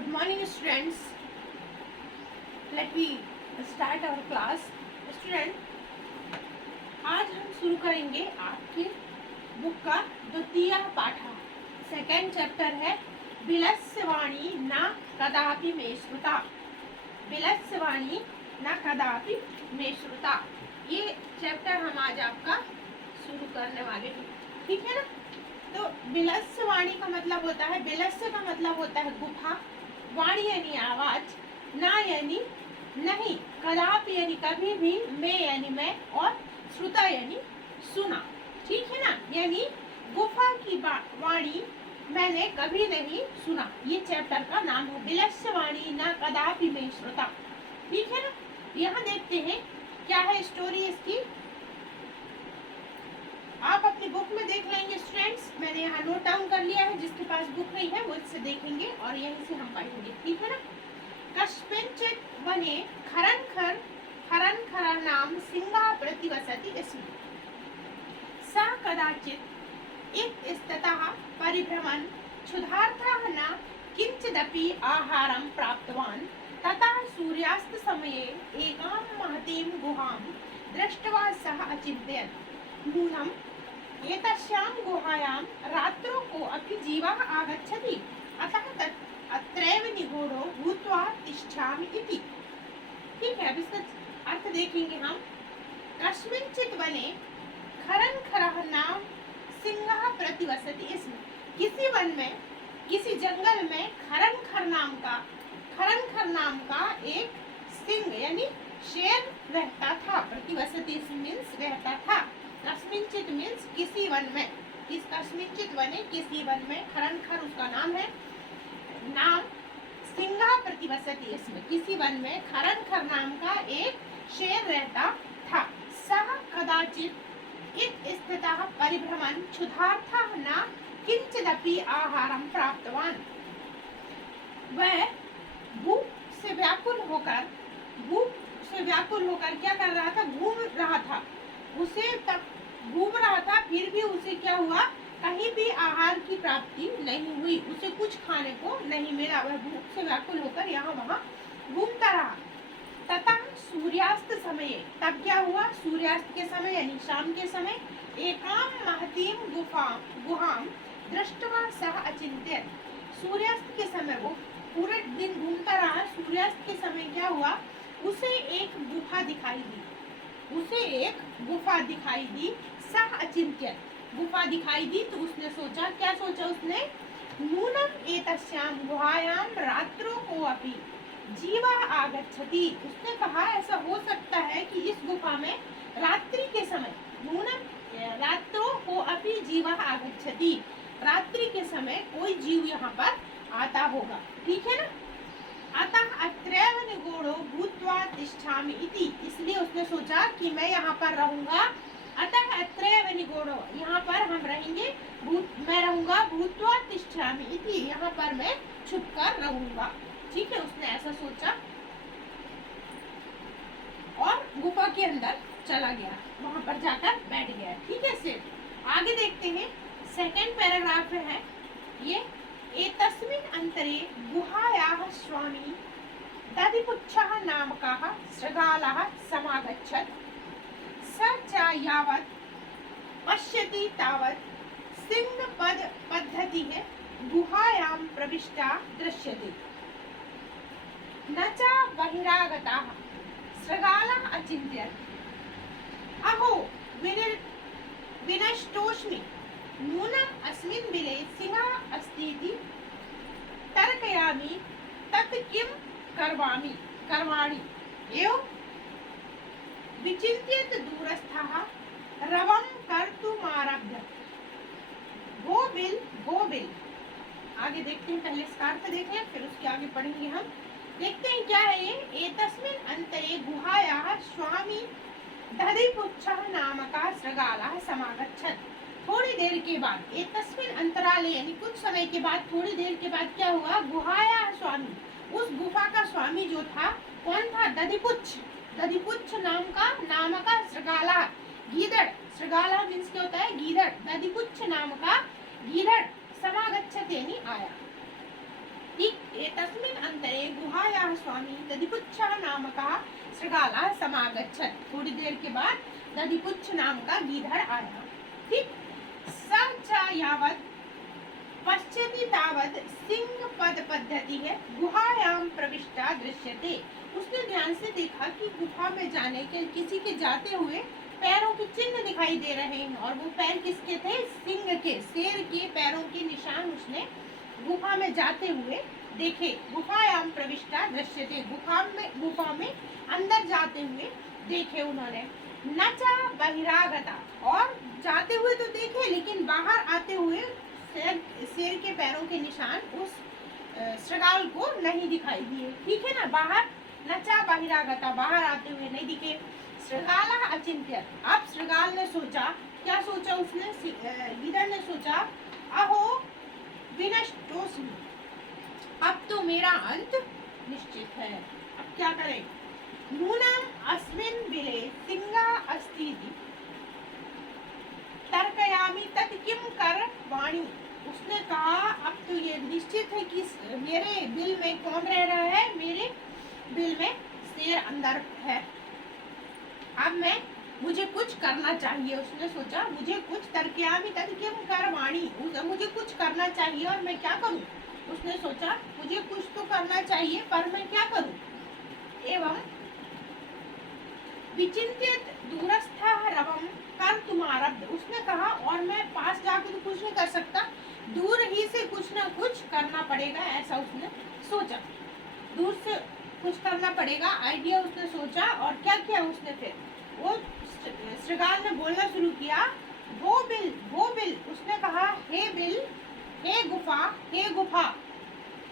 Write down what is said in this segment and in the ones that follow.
Good morning, students. Let me start our class. Student, आज हम शुरू करेंगे आपके बुक का द्वितीय पाठ। सेकेंड चैप्टर है बिलस्यवाणी न कदापि मे श्रुता। बिलस्यवाणी न कदापि मे श्रुता, ये चैप्टर हम आज आपका शुरू करने वाले हैं। ठीक है ना। तो बिलस्यवाणी का मतलब होता है, बिलस्य का मतलब होता है गुफा, वाणी यानी आवाज, ना यानी नहीं, कदापि यानी कभी भी, मैं यानी मैं, और श्रुता यानी सुना। ठीक है ना। यानी गुफा की वाणी मैंने कभी नहीं सुना, ये चैप्टर का नाम है बिलस्यवाणी न कदापि मे श्रुता। ठीक है ना। यहाँ देखते हैं क्या है स्टोरी इसकी। आप अपनी बुक में देख लेंगे स्टूडेंट्स, मैंने यहाँ नोट डाउन कर लिया है। जिसके पास बुक नहीं है वो इससे देखेंगे और यहीं से हम पढ़ेंगे। ठीक है ना। कस्मिंश्चित् वने खरंखराणां सिंहः प्रतिवसति स्म। सः कदाचित् इतस्ततः परिभ्रमन् क्षुधार्थः न किञ्चिदपि आहारं प्राप्तवान्। ततः सूर्यास्तसमये एकां महतीं गुहां दृष्ट्वा सः अचिन्तयत्, नूनम् एतस्यां गुहायां रात्रौ कोऽपि जीवः आगच्छति, अतः तत् अत्रैव निगूढो भूत्वा तिष्ठामि इति। ठीक है, अब इसका अर्थ देखेंगे हम। कस्मिंश्चित् वने खरंखराणां सिंहः प्रतिवसति स्म। किसी वन में, किसी जंगल में खरंखर नाम का एक सिंह यानी शेर रहता था। प्रतिवसति मीन्स रहता था। कस्मिंश्चित् मीन्स किसी वन में, इस कस्मिंश्चित् वने किसी वन में, खरंखर उसका नाम है, नाम सिंहः प्रतिवसति इसमें, किसी वन में खरंखर नाम का एक शेर रहता था। सः कदाचित् इतस्ततः परिभ्रमन् क्षुधार्थः न किंचिदपि आहारं प्राप्तवान्। वह भूख से व्याकुल होकर क्या कर रहा था, घूम रहा था। उसे तब घूम रहा था, फिर भी उसे क्या हुआ, कहीं भी आहार की प्राप्ति नहीं हुई, उसे कुछ खाने को नहीं मिला। वह भूख से व्याकुल होकर यहाँ वहाँ घूमता रहा। तथा सूर्यास्त समय, तब क्या हुआ, सूर्यास्त के समय यानी शाम के समय, एकां महतीं गुहां दृष्ट्वा सः अचिन्तयत्। सूर्यास्त के समय वो पूरे दिन घूमता रहा। सूर्यास्त के समय क्या हुआ, उसे एक गुफा दिखाई दी। सः अचिन्तयत्, गुफा दिखाई दी तो उसने सोचा, क्या सोचा उसने, नूनम एतस्यां गुहायां रात्रो कोऽपि जीवः आगच्छति। उसने कहा ऐसा हो सकता है कि इस गुफा में रात्रि के समय, नूनम रात्रो कोऽपि जीवः आगच्छति, रात्रि के समय कोई जीव यहाँ पर आता होगा। ठीक है ना। अतः अत्रैव निगूढो भूत्वा तिष्ठामि इति, इसलिए उसने सोचा कि मैं यहाँ पर रहूंगा। अतः अत्रैव निगूढो, यहाँ पर हम रहेंगे, मैं रहूंगा, भूत्वा तिष्ठामि इति, यहाँ पर मैं छुपकर रहूंगा। ठीक है, उसने ऐसा सोचा और गुफा के अंदर चला गया, वहां पर जाकर बैठ गया। ठीक है। सिर्फ आगे देखते हैं, सेकेंड पैराग्राफ है ये। एतस्मिन् अंतरे गुहायाः स्वामी दधिपुच्छः नामकः शृगालः समागच्छत्। स च यावत् पश्यति तावत् सिंहपद्धतिः गुहायां प्रविष्टा दृश्यते। न च बहिरागतः शृगालः अचिन्तयत्, अहो विनष्टोऽस्मि, नूनम् अस्मिन् बिले सिंहः अस्ति इति तर्कयामि, तत् किं करवाणि एवं विचिन्त्य दूरस्थः रवं कर्तुमारभ्य। गो बिल। आगे देखते हैं, पहले इसका अर्थ देखें फिर उसके आगे पढ़ेंगे हम। देखते हैं क्या है ये। एतस्मिन् अंतरे गुहायाः स्वामी दधिपुच्छः नामकः शृगालः समागच्छत्। थोड़ी देर के बाद, एतस्मिन् अंतराले यानी कुछ समय के बाद, थोड़ी देर के बाद क्या हुआ, गुहायाः स्वामी, उस गुफा का स्वामी जो था, कौन था, दधिपुच्छ नाम का शृगालः, गीदड़, शृगालः मीन्स क्या होता है, गीदड़, दधिपुच्छ नाम का गीदड़ समागच्छत् यानी आया। ठीक। एतस्मिन् अंतरे गुहायाः स्वामी दधिपुच्छः नामकः शृगालः समागच्छत्। थोड़ी देर के बाद दधिपुच्छ नाम का गीधड़ आया। ठीक। स च यावत् पश्यति तावत् सिंह पद पद्धति है गुहायां प्रविष्टा दृश्यते। उसने ध्यान से देखा कि गुफा में जाने के किसी के जाते हुए पैरों के चिन्ह दिखाई दे रहे हैं, और वो पैर किसके थे? सिंह के, शेर के पैरों के निशान उसने गुफा में जाते हुए देखे। गुफायां प्रविष्टा दृश्यते, गुफा में अंदर जाते हुए देखे उन्होंने। नचा बहिरागता, और जाते हुए तो देखे लेकिन बाहर आते हुए शेर के पैरों के निशान उस शृगाल को नहीं दिखाई दिए। ठीक है ना, बाहर नचा बहिरागता, बाहर आते हुए नहीं दिखे। शृगाल अचिंत्य, अब शृगाल ने सोचा, क्या सोचा उसने? गीदड़ ने सोचा, अहो विनष्टोस्मि, अब तो मेरा अंत निश्चित है, अब क्या करें? नूनम अस्मिन् बिले सिंगा अस्ति तर्कयामि तत् किम कर वाणी। उसने कहा, अब तो ये निश्चित है कि मेरे बिल में कौन रह रहा है? मेरे बिल में शेर अंदर है। अब मुझे कुछ करना चाहिए। उसने सोचा, मुझे कुछ तर्कयामि तत् किम कर वाणी, मुझे कुछ करना चाहिए और मैं क्या करूं? उसने सोचा, मुझे कुछ तो करना चाहिए पर मैं क्या करूं? एवं विचिंतित दूरस्था रवम कर तुम्हारब्ध, उसने कहा, और मैं पास जाकर तो कुछ नहीं कर सकता, दूर ही से कुछ ना कुछ करना पड़ेगा, ऐसा उसने सोचा। दूर से कुछ करना पड़ेगा, आइडिया उसने सोचा। और क्या किया उसने? फिर वो शृगाल ने बोलना शुरू किया, वो बिल, उसने कहा, हे बिल, हे गुफा, हे गुफा,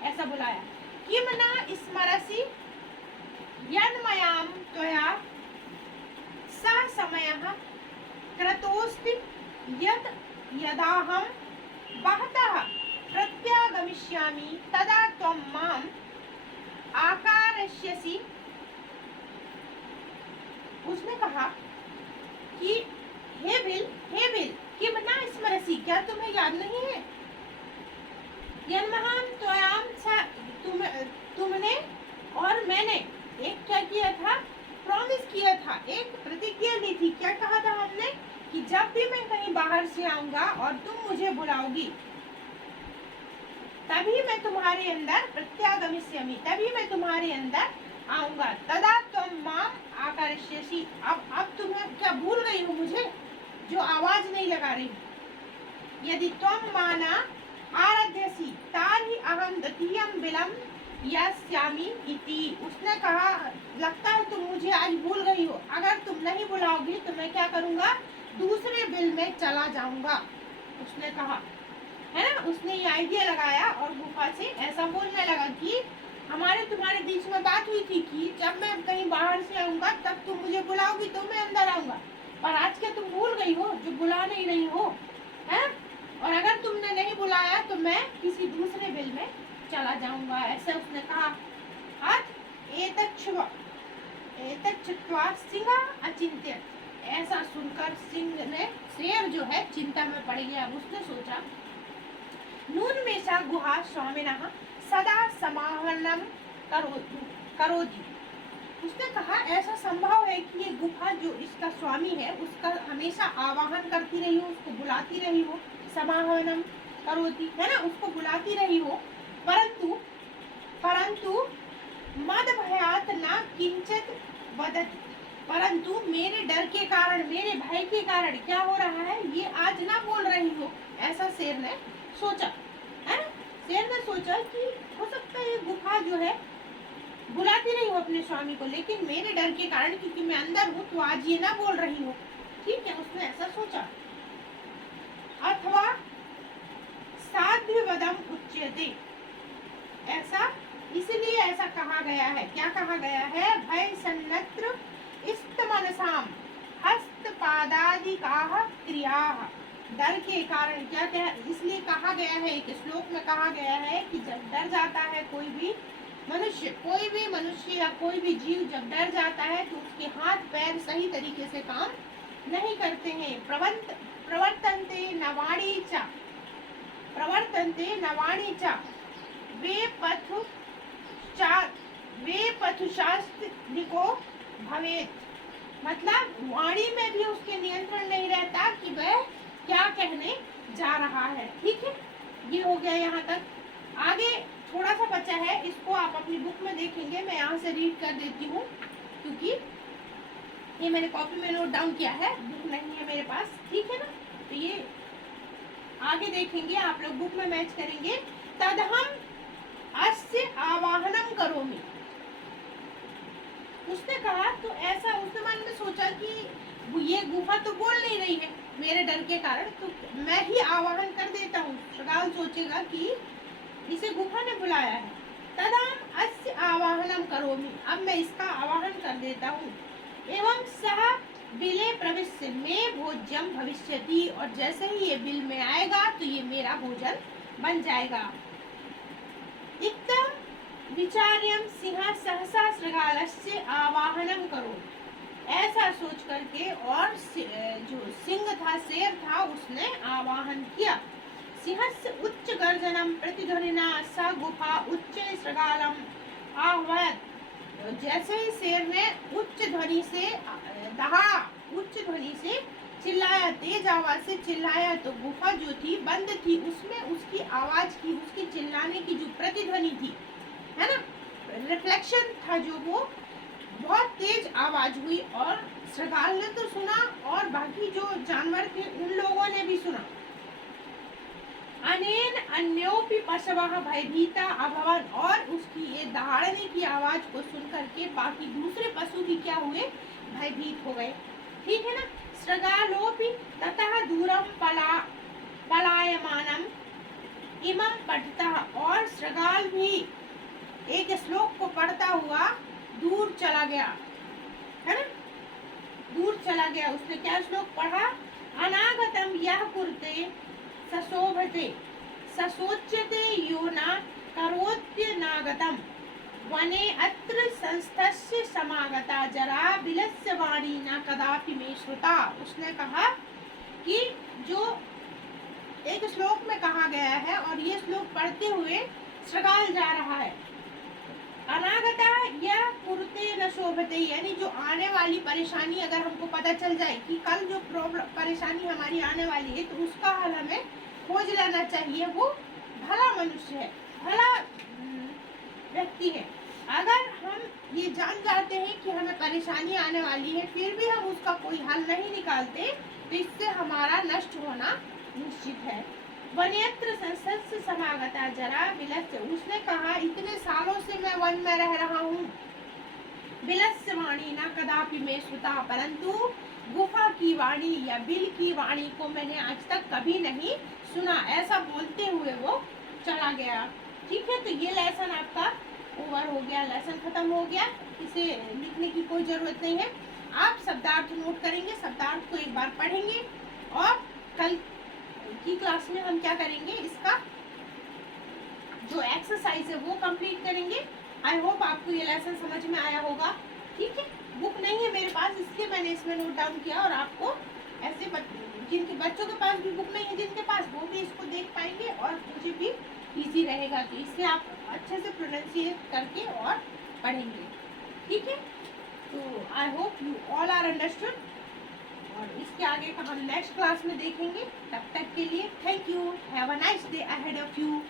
ऐसा बुलाया। किम न स्मरसि यन्मयां त्वया स समयः कृतोऽस्ति यत् यदाहं बहतः प्रत्यागमिष्यामि तदा त्वं माम् आकारयिष्यसि। उसने कहा कि हे बिल, किम न स्मरसि, क्या तुम्हें याद नहीं है? यन्महां त्वयां तुमने और मैंने एक क्या किया था? प्रॉमिस किया था, एक प्रतिज्ञा दी थी। क्या कहा था हमने? कि जब भी मैं कहीं बाहर से आऊंगा और तुम मुझे बुलाओगी, तभी मैं तुम्हारे अंदर प्रत्यागमिष्यामि, तभी मैं तुम्हारे अंदर आऊंगा। तदा तुम मां आकर्ष्यसि, अब तुम्हें क्या भूल गई हो मुझे, जो आवाज नहीं लगा रही? यदि तुम माना आराध्यसि तार्हि अहं द्वितीयं बिलं यास्यामि इति। उसने कहा, लगता है तुम मुझे आज भूल गई हो, अगर तुम नहीं बुलाओगी तो मैं क्या करूंगा? दूसरे बिल में चला जाऊंगा, उसने कहा, है ना। उसने ये आइडिया लगाया और गुफा से ऐसा बोलने लगा कि हमारे तुम्हारे बीच में बात हुई थी कि जब मैं कहीं बाहर से आऊंगा तब तुम मुझे बुलाओगी तो मैं अंदर आऊंगा, पर आज क्या तुम भूल गई हो, जो बुला नहीं रही हो, है? और अगर तुमने नहीं बुलाया तो मैं किसी दूसरे बिल में चला जाऊंगा, ऐसे उसने कहा। अथ एतच्छ्रुत्वा सिंह अचिंत्य, ऐसा सुनकर सिंह ने, शेर जो है, चिंता में पड़ गया। उसने सोचा, नून में सा गुहा स्वामिनः सदा समाहरणं करोति। उसने कहा, ऐसा संभव है कि ये गुफा जो इसका स्वामी है उसका हमेशा आवाहन करती रही हो, उसको बुलाती रही हो, समाहरणं करोति, है ना, उसको बुलाती रही हो। परंतु मद भयात न किंचित वदति, परंतु मेरे डर के कारण, मेरे भय के कारण क्या हो रहा है, ये आज ना बोल रही हो, ऐसा शेर ने सोचा, है ना। शेर ने सोचा कि हो सकता है ये गुफा जो है बुलाती रही हो अपने स्वामी को, लेकिन मेरे डर के कारण, क्योंकि मैं अंदर हूँ, तो आज ये ना बोल रही हो। ठीक है, उसने ऐसा सोचा। अथवा साध्वीवदम उच्यते, ऐसा इसलिए ऐसा कहा गया है। क्या कहा गया है? भय सन्नत्र इस्तमनसाम हस्तपादादिकाः क्रियाः, डर के कारण क्या क्या इसलिए कहा गया है, एक श्लोक में कहा गया है कि जब डर जाता है कोई भी मनुष्य या कोई भी जीव, जब डर जाता है तो उसके हाथ पैर सही तरीके से काम नहीं करते हैं। प्रवर्तन्ते नवाणी च वे पथु वे पथुशास्त्रिको भवेत, मतलब वाणी में भी उसके नियंत्रण नहीं रहता कि वह क्या कहने जा रहा है। ठीक है, ये हो गया यहाँ तक। आगे थोड़ा सा बचा है, इसको आप अपनी बुक में देखेंगे। मैं यहाँ से रीड कर देती हूँ क्योंकि ये मैंने कॉपी में नोट डाउन किया है, बुक नहीं है मेरे पास। ठीक है ना, तो ये आगे देखेंगे, आप लोग बुक में मैच करेंगे। तदहम अस्य आवाहनम करोमि, उसने कहा, तो ऐसा उसने मन में सोचा कि ये गुफा तो बोल नहीं रही है मेरे डर के कारण, तो मैं ही आवाहन कर देता हूँ। श्रृगाल सोचेगा कि इसे गुफा ने बुलाया है। तदहम अस्य आवाहनम करोमि, अब मैं इसका आवाहन कर देता हूँ। एवं सह बिले प्रविश्य में भोज्यम भविष्यति, और जैसे ही ये बिल में आएगा तो ये मेरा भोजन बन जाएगा। इत्थं विचार्यं सिंह सहसा शृगालस्य आवाहनम करो, ऐसा सोच करके, और जो सिंह था, शेर था, उसने आवाहन किया। सिंहस्य उच्च गर्जनम प्रतिध्वनिना स गुफा उच्च शृगालम आह्वयत, जैसे ही शेर ने उच्च ध्वनि से दहाड़ा, उच्च ध्वनि से चिल्लाया, तेज आवाज से चिल्लाया, तो गुफा जो थी बंद थी, उसमें उसकी आवाज की, उसकी चिल्लाने की जो प्रतिध्वनि थी, है ना, रिफ्लेक्शन था जो, वो बहुत तेज आवाज हुई। और शृगाल ने तो सुना और बाकी जो जानवर थे उन लोगों ने भी सुना। अनेन अन्योपि पशवः भयभीता अभवन, और उसकी ये दहाड़ने की आवाज को सुन करके बाकी दूसरे पशु भी क्या हुए, भयभीत हो गए। ठीक है ना। शृगालोपि ततः दूरम पलायमानम इमं पठतः, और शृगाल भी एक श्लोक को पढ़ता हुआ दूर चला गया, है ना, दूर चला गया। उसने क्या श्लोक पढ़ा, अनागतम यह कुरुते सशोभते सशोच्यते यो न करोत्यनागतम वने अत्र संस्थस्य समागता जरा बिलस्य वाणी न कदापि मे श्रुता। उसने कहा कि जो एक श्लोक में कहा गया है, और ये श्लोक पढ़ते हुए शृगाल जा रहा है। अनागता या कुरुते न शोभते, यानी जो आने वाली परेशानी अगर हमको पता चल जाए कि कल जो परेशानी हमारी आने वाली है, तो उसका हल हमें खोज लेना चाहिए। वो भला मनुष्य है, भला व्यक्ति है। अगर हम ये जान जाते हैं कि हमें परेशानी आने वाली है, फिर भी हम उसका कोई हल नहीं निकालते, तो इससे हमारा नष्ट होना निश्चित है। वन्यत्र संसद समागता जरा बिलस्य, उसने कहा इतने सालों से मैं वन में रह रहा हूँ, बिलस्य वाणी ना कदापि में श्रुता, परंतु गुफा की वाणी या बिल की वाणी को मैंने आज तक कभी नहीं सुना। ऐसा बोलते हुए वो चला गया। ठीक है, तो ये लेसन आपका ओवर हो गया, लेसन खत्म हो गया। इसे लिखने की कोई जरूरत नहीं है। आप शब्दार्थ नोट करेंगे, शब्दार्थ को एक बार पढ़ेंगे, और कल की क्लास में हम क्या करेंगे, इसका जो एक्सरसाइज है वो कंप्लीट करेंगे। आई होप आपको ये लेसन समझ में आया होगा। ठीक है, बुक नहीं है मेरे पास, इसलिए मैंने इसमें नोट डाउन किया, और आपको ऐसे जिनके बच्चों के पास भी बुक नहीं है, जिनके पास, वो भी इसको देख पाएंगे और मुझे भी इजी रहेगा। तो इससे आप अच्छे से प्रोनाउंसिएट करके और पढ़ेंगे। ठीक है, तो I hope you all are understood, और इसके आगे का हम नेक्स्ट क्लास में देखेंगे। तब तक के लिए thank you, have a nice day ahead of you.